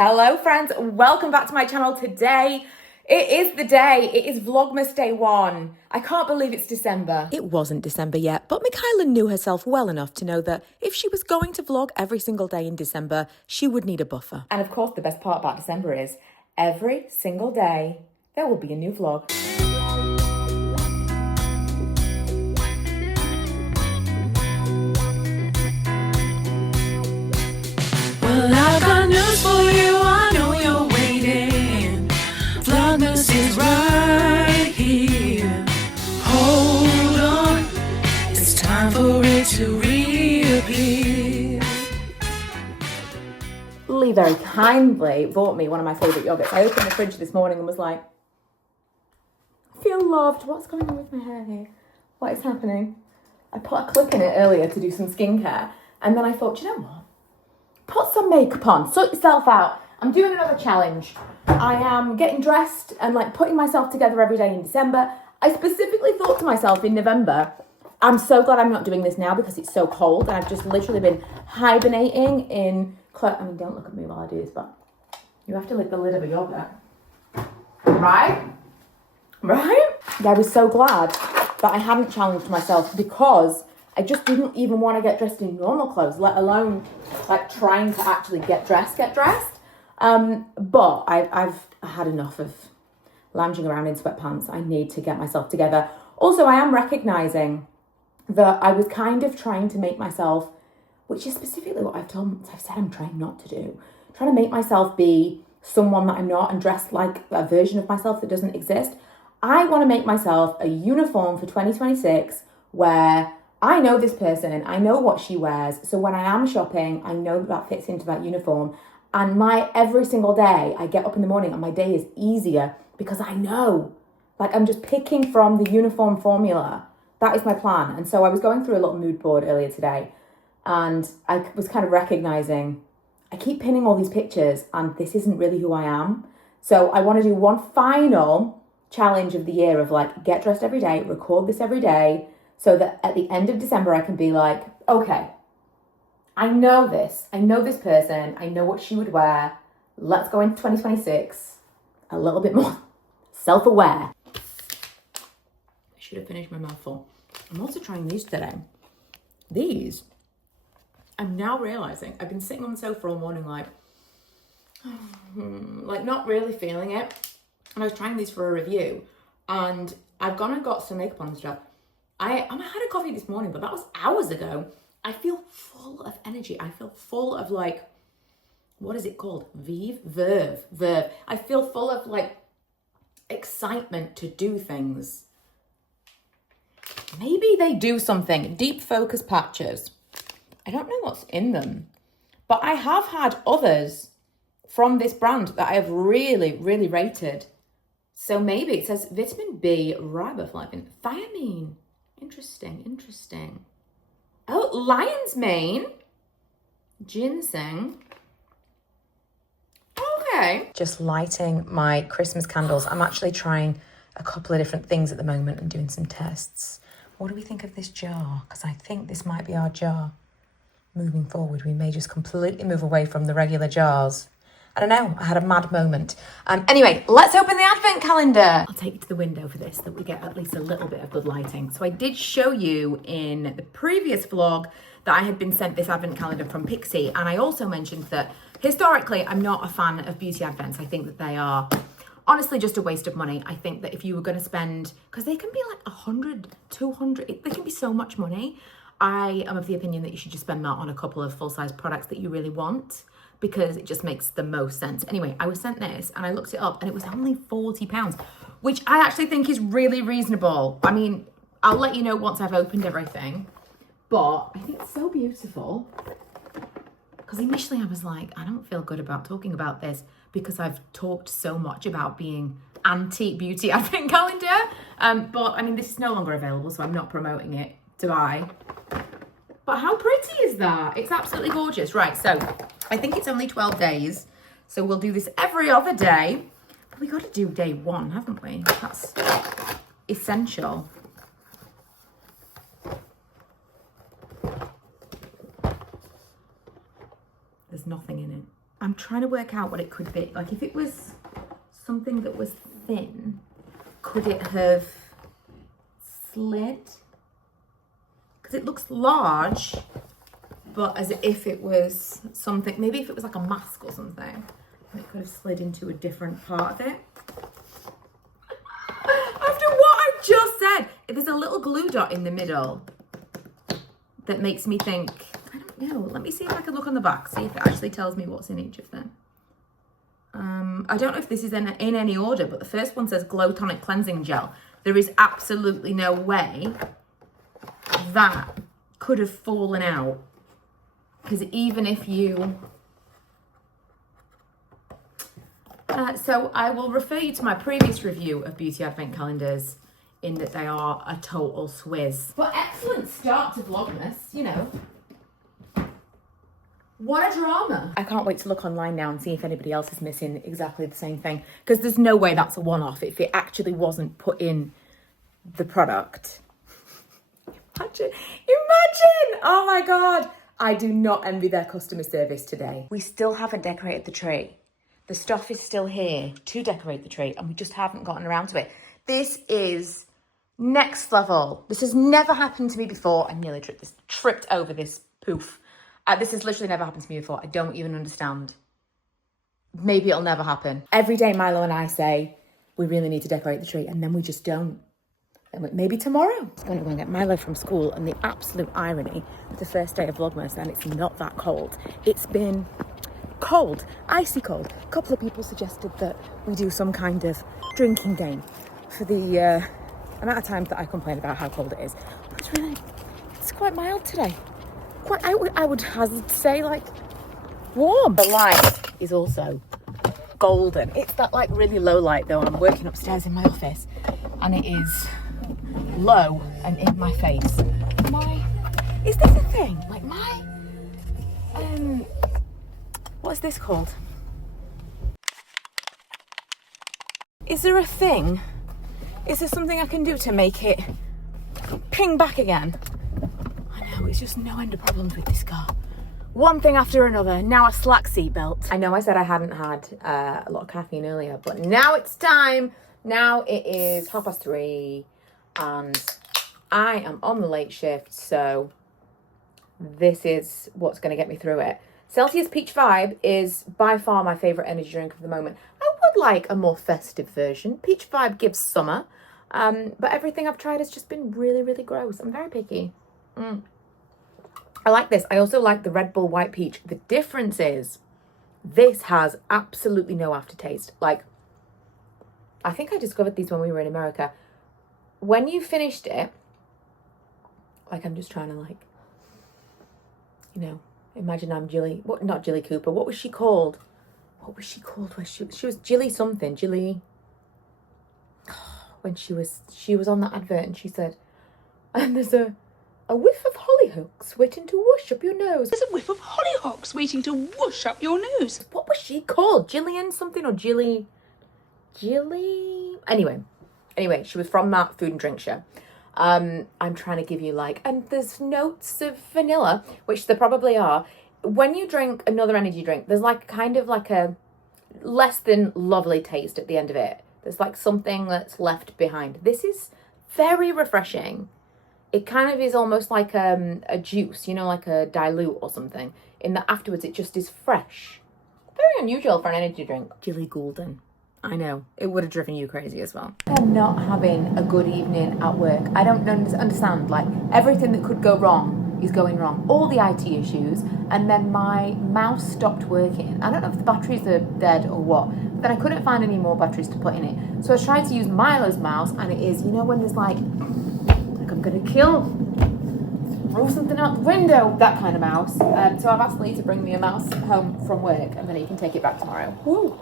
Hello friends, welcome back to my channel. Today, it is the day, it is Vlogmas day 1. I can't believe it's December. It wasn't December yet, but Mikhila knew herself well enough to know that if she was going to vlog every single day in December, she would need a buffer. And of course, the best part about December is every single day, there will be a new vlog. Well, I've got news for you, I know you're waiting. Vlogmas is right here. Hold on, it's time for it to reappear. Lee very kindly bought me one of my favourite yogurts. I opened the fridge this morning and was like, I feel loved. What's going on with my hair here? What is happening? I put a clip in it earlier to do some skincare, and then I thought, do you know what? Put some makeup on, sort yourself out. I'm doing another challenge. I am getting dressed and like putting myself together every day in December. I specifically thought to myself in November, I'm so glad I'm not doing this now because it's so cold and I've just literally been hibernating in I mean, don't look at me while I do this, but you have to lick the lid of a yogurt. Right? Right? I was so glad that I hadn't challenged myself because I just didn't even want to get dressed in normal clothes, let alone like trying to actually get dressed. But I've had enough of lounging around in sweatpants. I need to get myself together. Also, I am recognizing that I was kind of trying to make myself, which is specifically what I've said I'm trying not to do, trying to make myself be someone that I'm not and dress like a version of myself that doesn't exist. I want to make myself a uniform for 2026 where I know this person, I know what she wears, so when I am shopping, I know that fits into that uniform. And my every single day, I get up in the morning and my day is easier because I know, like I'm just picking from the uniform formula. That is my plan. And so I was going through a little mood board earlier today and I was kind of recognizing, I keep pinning all these pictures and this isn't really who I am. So I want to do one final challenge of the year of like, get dressed every day, record this every day, so that at the end of December, I can be like, okay, I know this person, I know what she would wear. Let's go into 2026 a little bit more self-aware. I should have finished my mouthful. I'm also trying these today. These, I'm now realizing, I've been sitting on the sofa all morning like not really feeling it. And I was trying these for a review and I've gone and got some makeup on and stuff. I had a coffee this morning, but that was hours ago. I feel full of energy. I feel full of like, what is it called? Verve. I feel full of like excitement to do things. Maybe they do something. Deep focus patches. I don't know what's in them, but I have had others from this brand that I have really, really rated. So maybe it says vitamin B, riboflavin, thiamine. Interesting. Oh, lion's mane, ginseng. Okay. Just lighting my Christmas candles. I'm actually trying a couple of different things at the moment and doing some tests. What do we think of this jar? Because I think this might be our jar. Moving forward, we may just completely move away from the regular jars. I don't know, I had a mad moment. Anyway, let's open the advent calendar. I'll take you to the window for this, that we get at least a little bit of good lighting. So I did show you in the previous vlog that I had been sent this advent calendar from Pixie. And I also mentioned that historically, I'm not a fan of beauty advents. I think that they are honestly just a waste of money. I think that if you were gonna spend, because they can be like 100, 200, they can be so much money. I am of the opinion that you should just spend that on a couple of full-size products that you really want, because it just makes the most sense. Anyway, I was sent this and I looked it up and it was only £40, which I actually think is really reasonable. I mean, I'll let you know once I've opened everything, but I think it's so beautiful. Because initially I was like, I don't feel good about talking about this because I've talked so much about being anti-beauty advent calendar. But I mean, this is no longer available, so I'm not promoting it to buy. But how pretty is that? It's absolutely gorgeous. Right, so I think it's only 12 days. So we'll do this every other day. But we got to do day 1, haven't we? That's essential. There's nothing in it. I'm trying to work out what it could be. Like if it was something that was thin, could it have slid? Because it looks large, but as if it was something, maybe if it was like a mask or something, it could have slid into a different part of it. After what I just said, if there's a little glue dot in the middle that makes me think, I don't know, let me see if I can look on the back, see if it actually tells me what's in each of them. I don't know if this is in any order, but the first one says Glow Tonic Cleansing Gel. There is absolutely no way that could have fallen out. Because even if you... so I will refer you to my previous review of beauty advent calendars in that they are a total swizz. But excellent start to Vlogmas, you know. What a drama. I can't wait to look online now and see if anybody else is missing exactly the same thing. Because there's no way that's a one-off if it actually wasn't put in the product. Imagine, oh my God. I do not envy their customer service today. We still haven't decorated the tree. The stuff is still here to decorate the tree and we just haven't gotten around to it. This is next level. This has never happened to me before. I nearly tripped over this poof. This has literally never happened to me before. I don't even understand. Maybe it'll never happen. Every day Milo and I say, we really need to decorate the tree, and then we just don't. And maybe tomorrow. I'm going to go and get Milo from school, and the absolute irony, the first day of Vlogmas, and it's not that cold. It's been cold, icy cold. A couple of people suggested that we do some kind of drinking game for the amount of times that I complain about how cold it is. But it's quite mild today. I would hazard to say, like, warm. The light is also golden. It's that, like, really low light, though. I'm working upstairs in my office, and it is low and in my face. Is this a thing? Like, what is this called? Is there a thing? Is there something I can do to make it ping back again? It's just no end of problems with this car. One thing after another. Now a slack seatbelt. I know I said I hadn't had a lot of caffeine earlier, but now it's time. Now it is 3:30 and I am on the late shift, so this is what's going to get me through it. Celsius Peach Vibe is by far my favourite energy drink of the moment. I would like a more festive version. Peach Vibe gives summer, but everything I've tried has just been really, really gross. I'm very picky. I like this. I also like the Red Bull White Peach. The difference is this has absolutely no aftertaste. Like, I think I discovered these when we were in America. When you finished it, like, I'm just trying to, like, you know, imagine I'm Jilly, not Jilly Cooper. What was she called? Where she was Jilly something. Jilly, when she was on that advert and she said, and there's a whiff of hollyhocks waiting to whoosh up your nose. There's a whiff of hollyhocks waiting to whoosh up your nose. What was she called? Jillian something or Jilly? Anyway, she was from that food and drink show. I'm trying to give you like, and there's notes of vanilla, which there probably are. When you drink another energy drink, there's like kind of like a less than lovely taste at the end of it. There's like something that's left behind. This is very refreshing. It kind of is almost like a juice, you know, like a dilute or something. In that afterwards, it just is fresh. Very unusual for an energy drink. Jilly Goulden. I know, it would have driven you crazy as well. I'm not having a good evening at work. I don't understand, like, everything that could go wrong is going wrong. All the IT issues, and then my mouse stopped working. I don't know if the batteries are dead or what, but then I couldn't find any more batteries to put in it. So I tried to use Milo's mouse, and it is, you know, when there's like I'm gonna throw something out the window, that kind of mouse. So I've asked Lee to bring me a mouse home from work, and then he can take it back tomorrow. Woo!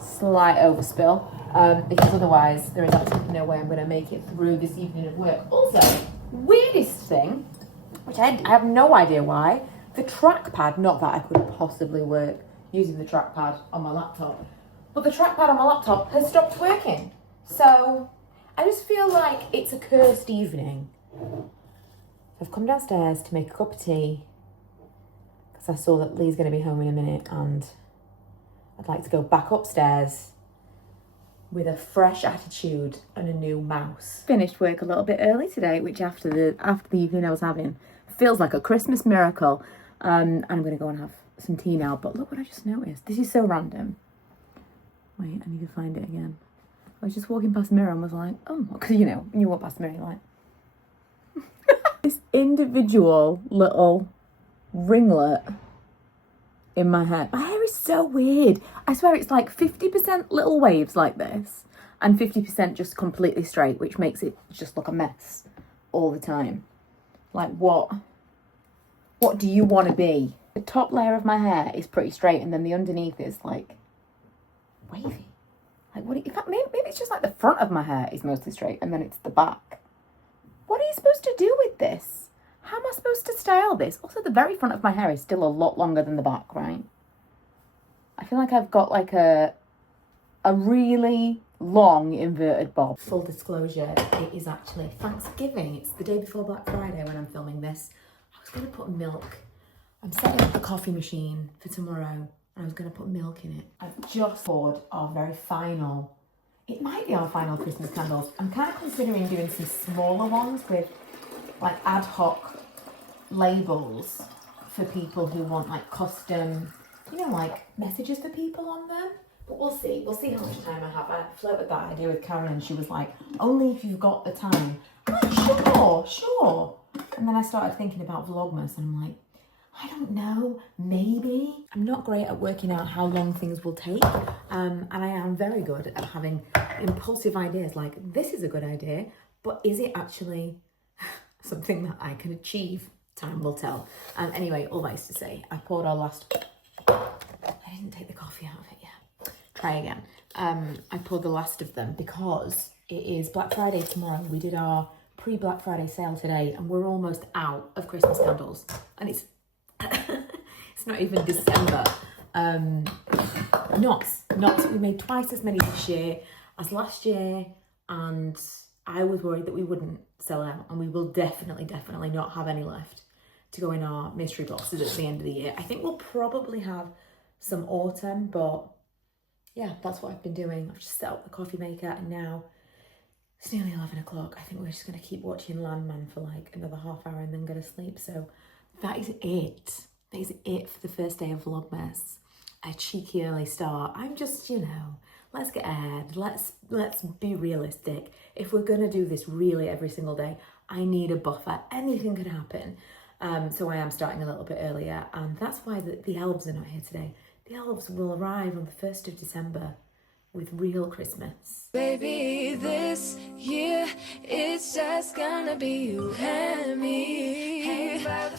Slight overspill, because otherwise there is absolutely no way I'm going to make it through this evening of work. Also, weirdest thing, which I have no idea why, the trackpad, not that I could possibly work using the trackpad on my laptop, but the trackpad on my laptop has stopped working. So I just feel like it's a cursed evening. I've come downstairs to make a cup of tea because because I saw that Lee's going to be home in a minute and I'd like to go back upstairs with a fresh attitude and a new mouse. Finished work a little bit early today, which after the evening I was having feels like a Christmas miracle. And I'm going to go and have some tea now. But look what I just noticed. This is so random. Wait, I need to find it again. I was just walking past the mirror and was like, oh, because you know, when you walk past the mirror, you're like, this individual little ringlet in my hair. My hair is so weird. I swear it's like 50% little waves like this and 50% just completely straight, which makes it just look a mess all the time. Like what do you want to be? The top layer of my hair is pretty straight and then the underneath is like wavy. Like what? In fact, maybe it's just like the front of my hair is mostly straight and then it's the back. What are you supposed to do with this? How am I supposed to style this? Also, the very front of my hair is still a lot longer than the back, right? I feel like I've got like a really long inverted bob. Full disclosure, it is actually Thanksgiving. It's the day before Black Friday when I'm filming this. I was going to put milk. I'm setting up the coffee machine for tomorrow and I was going to put milk in it. I've just poured our very final, it might be our final Christmas candles. I'm kind of considering doing some smaller ones with like ad hoc labels for people who want like custom, you know, like messages for people on them. But we'll see how much time I have. I floated that idea with Karen and she was like, only if you've got the time. I'm like, sure. And then I started thinking about Vlogmas and I'm like, I don't know, maybe. I'm not great at working out how long things will take. And I am very good at having impulsive ideas like, this is a good idea, but is it actually something that I can achieve? Time will tell. Anyway, all that is to say, I poured our last... I didn't take the coffee out of it yet. Try again. I poured the last of them because it is Black Friday tomorrow. We did our pre-Black Friday sale today and we're almost out of Christmas candles. And it's it's not even December. Nuts. We made twice as many this year as last year and I was worried that we wouldn't sell out and we will definitely not have any left to go in our mystery boxes at the end of the year. I think we'll probably have some autumn, but yeah, that's what I've been doing. I've just set up the coffee maker and now it's nearly 11 o'clock. I think we're just going to keep watching Landman for like another half hour and then go to sleep. So that is it. That is it for the first day of Vlogmas. A cheeky early start. I'm just, you know, let's get ahead. Let's be realistic. If we're going to do this really every single day, I need a buffer. Anything could happen. So I am starting a little bit earlier. And that's why the elves are not here today. The elves will arrive on the 1st of December with real Christmas. Baby, this year it's just gonna be you and me. Hey, by the